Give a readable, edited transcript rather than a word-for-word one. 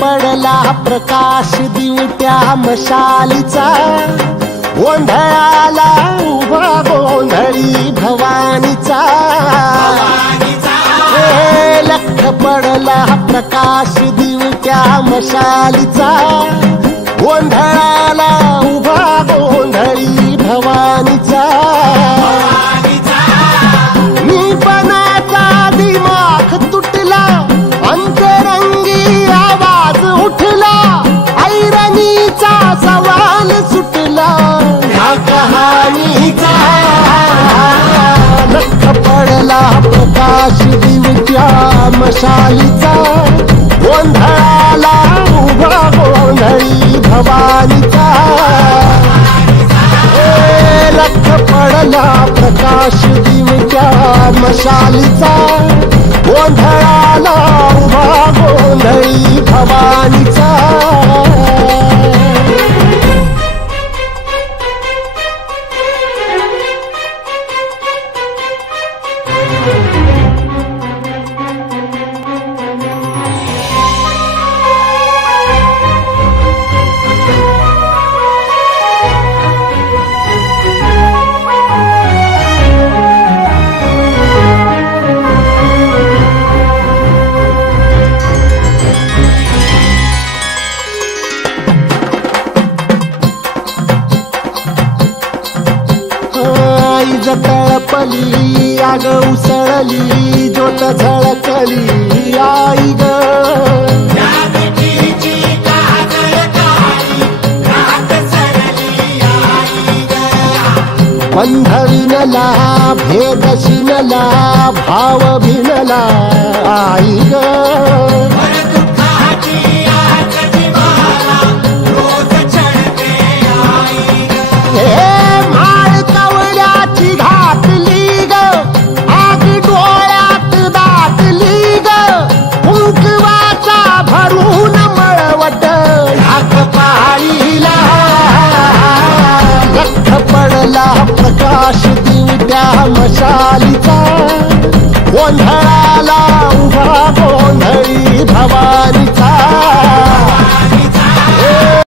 पडला प्रकाश दिवट्या मशालीचा, गोंधळाला उभा गोंधळी भवानीचा। लख पडला प्रकाश दिवट्या मशालीचा, गोंधळाला उभा गोंधळी भवानीचा। मी पणाचा दिमाग तुटला, अंतरंगी आवाज उठला, ऐरणीचा सवाल सुटला ह्या कहाणीचा। लख पडला प्रकाश दिवट्या मशालीचा, गोंधळाला उभा गोंधळी भवानीचा। लख पडला प्रकाश दिवट्या मशालीचा, गोंधळाला उभा गोंधळी भवानीचा। तळपली आग उसळली, ज्योत झळकली आई ग। बंध विणला भेद शिनला, भाव भिनला आई ग। प्रकाश दिवट्या मशालीचा, गोंधळाला उभा गोंधळी भवानी।